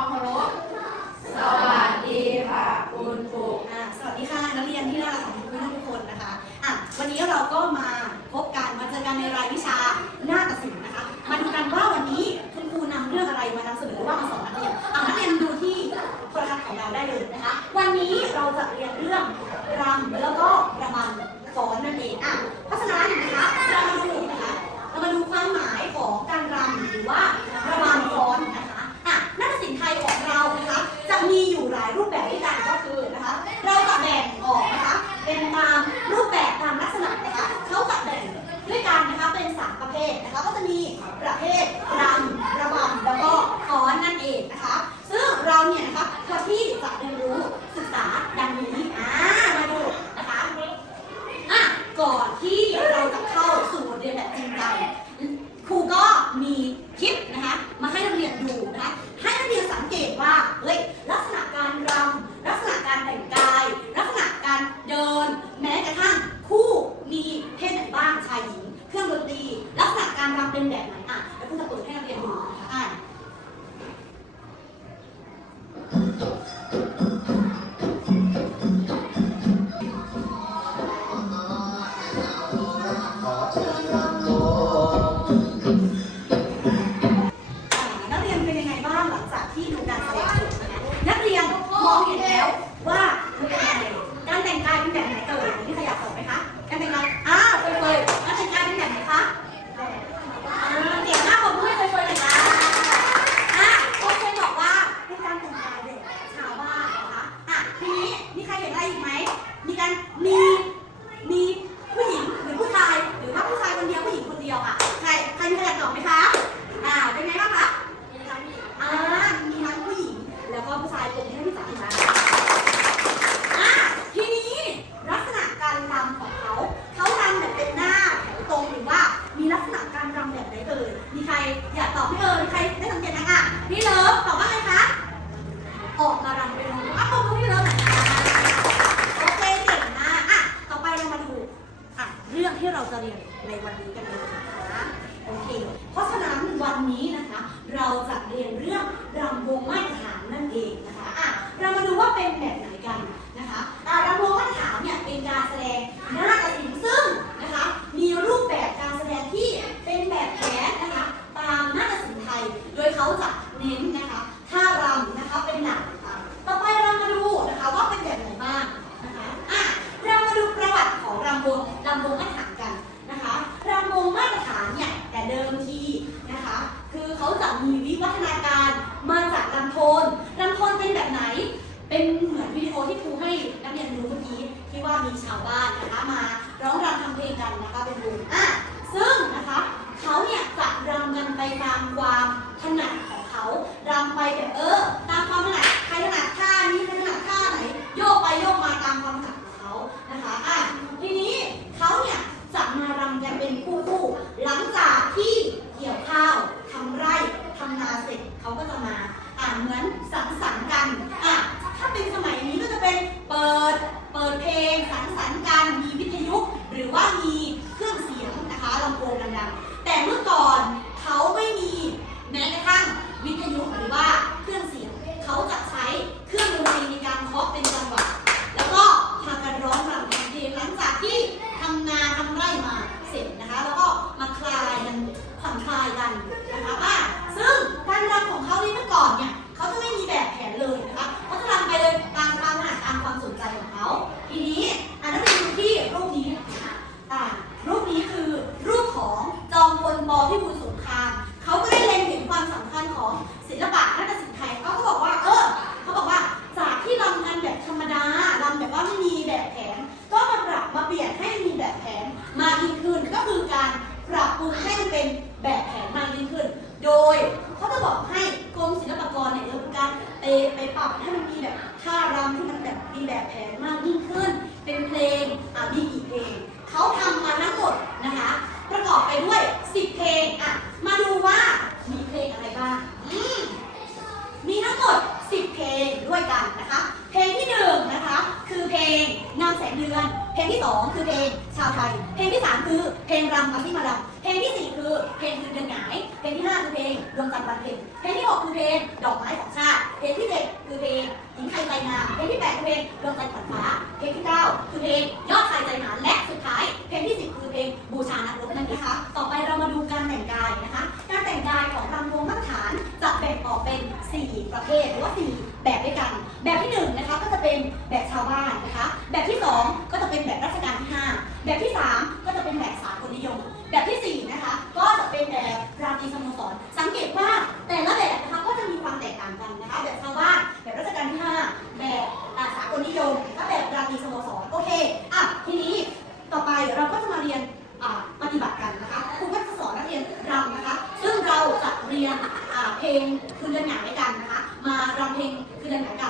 ควคารพสวัสดีค่ะ คุณครูสวัสดีค่ะนักเรียนที่น่ารักของคุณท่านทุกคนนะคะวันนี้เราก็มาพบกันมาเจอกันในรายวิชาหน้าตัดสินนะคะ มาดูกันว่าวันนี้คุณครูนำเรื่องอะไรมานำเสนอว่ามาสอนนักเรียนอ่นักเรียนดูที่โทรทัศน์ของเราได้เลยนะคะ วันนี้เราจะเรียนเรื่องรำแล้วก็ ก่อนที่เราจะเข้าสู่บทเรียนแบบจริงจังครูก็มีคลิปนะคะมาให้นักเรียนดูนะคะให้นักเรียนสังเกตว่าเฮ้ยลักษณะการรำลักษณะการแต่งกาย ลักษณะการเดิน แม้กระทั่งคู่มีเพศไหนบ้างชายหญิง เครื่องดนตรีลักษณะการรำเป็นแบบไหนอะแล้วครูจะเปิดให้นักเรียนดูนะคะอะ ちょっと。ีใครอยากตอบพี่เอิญใครได้สังเกตไหมอะพี่เลิฟตอบว่าไงคะ ออกมารำเป็นวงอะปรบมือพี่เลิฟยโอเคเก่งมากอะต่อไปเรามาดูอะเรื่องที่เราจะเรียนในวันนี้กันเลยนะโอเค เพราะฉะนั้นวันนี้นะคะ เราจะเรียนเรื่องรำวงไม้ฐานนั่นเองนะคะอะเรามาดูว่าเป็นแบบ ลงมาตามความสั่งของเขานะคะอะทีนี้เขาเนี่ยจะมารำกันเป็นคู่คู่หลังจากที่เกี่ยวข้าวทำไร่ทำนาเสร็จเขาก็จะมาอะเหมือนสังสรรค์กันอะถ้าเป็นสมัยนี้ก็จะเป็นเปิด โดยเขาจะบอกให้กรมศิลปากรเนี่ยจะทำการไปไปปรับให้มัน เดือน เพลงที่สองคือเพลงชาวไทย เพลงที่สามคือเพลงรำมาที่มาลำเพลงที่สี่คือเพลงคืนเดือนหงายเพลงที่ห้าคือเพลงดวงจันทร์วันเพลงเพลงที่หกคือเพลงดอกไม้ของชาติ เพลงที่เจ็ดคือเพลงหญิงไทยใจงาม เพลงที่แปดคือเพลงดวงใจันทร์ฟ้า เพลงที่เก้าคือเพลงยอดชายใจหาและสุดท้าย เพลงที่สิบคือเพลงบูชานักรบนั่นนะคะ ต่อไปเรามาดูการแต่งกายนะคะ การแต่งกายของรำวงมาตรฐานจะแบ่งออกเป็นสี่ประเภทหรือว่าสี่ แบบที่ 3 ก็จะเป็นแบบสากลนิยม แบบทีสี่ 4 นะคะ ก็จะเป็นแบบราตรีสโมสร สังเกตว่าแต่ละแบบนะคะก็จะมีความแตกต่างกันนะคะ แบบชาวบ้าน แบบรัชกาลที่ 5 แบบสากลนิยมและแบบราตรีสโมสร โอเค อะ ทีนี้ต่อไปเราก็จะมาเรียนปฏิบัติกันนะคะ ครูก็จะสอนนักเรียนรำนะคะ ซึ่งเราจะเรียนเพลงคืนเดือนหงายกันนะคะ มารำเพลงคืนเดือนไหนกัน